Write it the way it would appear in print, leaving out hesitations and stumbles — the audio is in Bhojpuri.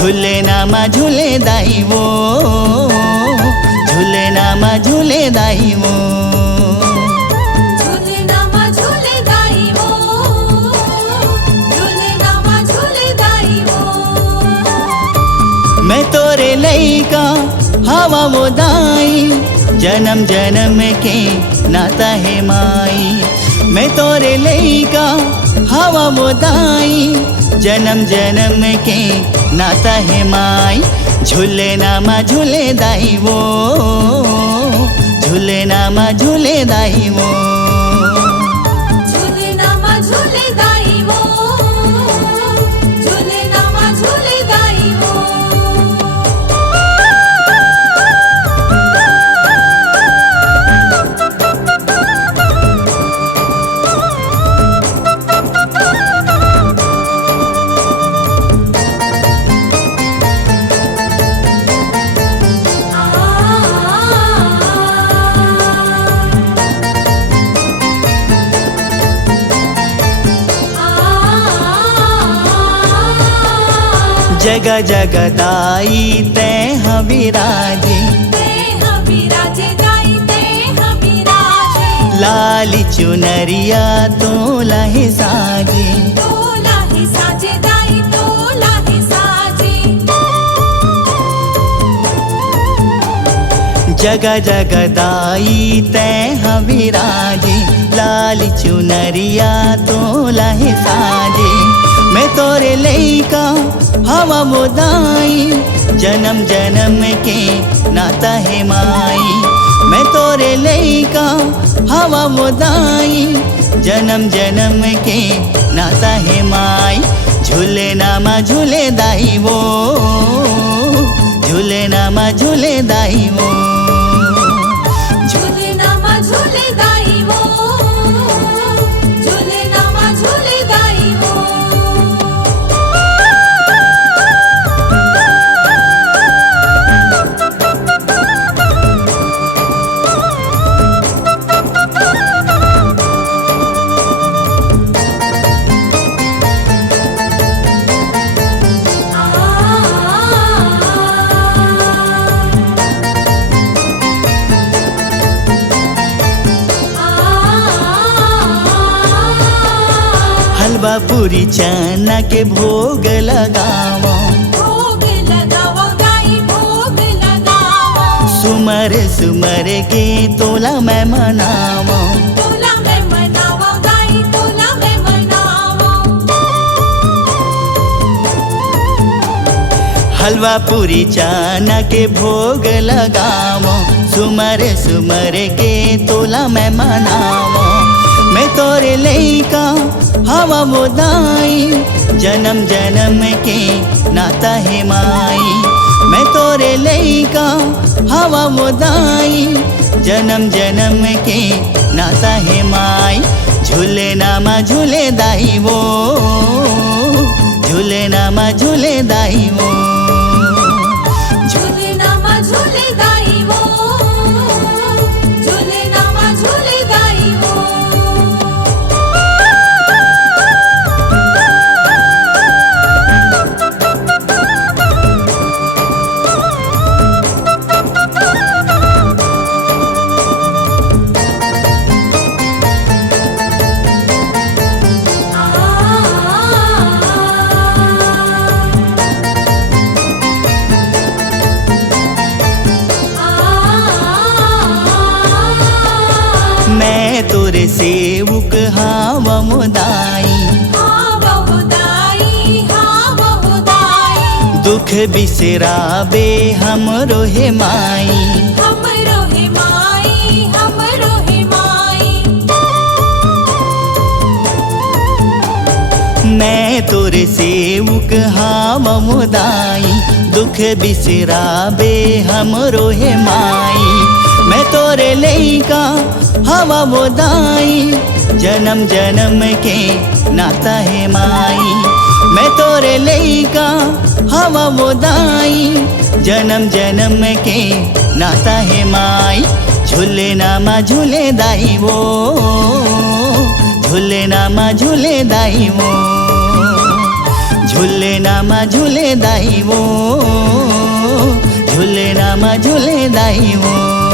झूले नामा झूले दाई वो, झूले नामा झूले दाई वो। झूले नामा झूले दाई वो, झूले नामा झूले दाई वो। मैं तोरे लइका हवा वो दाई, जन्म जन्म के नाता है माई। मैं तोरे लइका हवा वो दाई, जन्म जन्म के नाता है माई। झूले नामा झूले दाई वो, झूले नामा झूले दाई वो। झूले नामा झूले दाई वो, झूले नामा झूले दाई वो। जगह जगह दाई ते हविराजे, लाली चुनरिया तोला ही साजे। जगह जगह दाई ते हविराजे, लाली चुनरिया तोला ही साजे। मैं तोरे लइका हवा वो दाई, जन्म जन्म के नाता है माई। मैं तोरे लइका हवा वो दाई, जन्म जन्म के नाता है माई। झूले नामा झूले दाई वो, झूले नामा झूले दाई वो। झूले नामा झूले दाई वो, झूले नामा झूले दाई वो। हलवा पूरी चना के भोग लगावो, भोग लगावो दाई भोग लगावो। सुमर सुमर के तोला मैं मनावो, तोला मैं मनावो दाई तोला मैं मनावो। हलवा पूरी चना के भोग लगावो, सुमर सुमर के तोला मैं मनावो। मैं तोरे लइका हवा वो दाई, जन्म जन्म के नाता है माई। मैं तोरे लइका हवा वो दाई, जन्म जन्म के नाता है माई। झूले नामा झूले दाई वो, झूले नामा झूले दाई वो। झूले नामा झूले दाई वो, झूले नामा झूले दाई वो। मैं तोरे सेवक हवा वो दाई, दुख बिसराबे हमरो हे माई। हमरो हे माई, हमरो हे माई। मैं तोरे सेवक हवा वो दाई, दुख बिसराबे हमरो हे माई। मैं तोरे लइका हवा वो दाई, जन्म जन्म के नाता है माई। मैं तोरे लइका हवा वो दाई, जन्म जन्म के नाता है माई। झूले नामा झूले दाई वो, झूले नामा झूले दाई वो। झूलेनामा झूले दाई वो, झूलेनामा झूले दाई वो।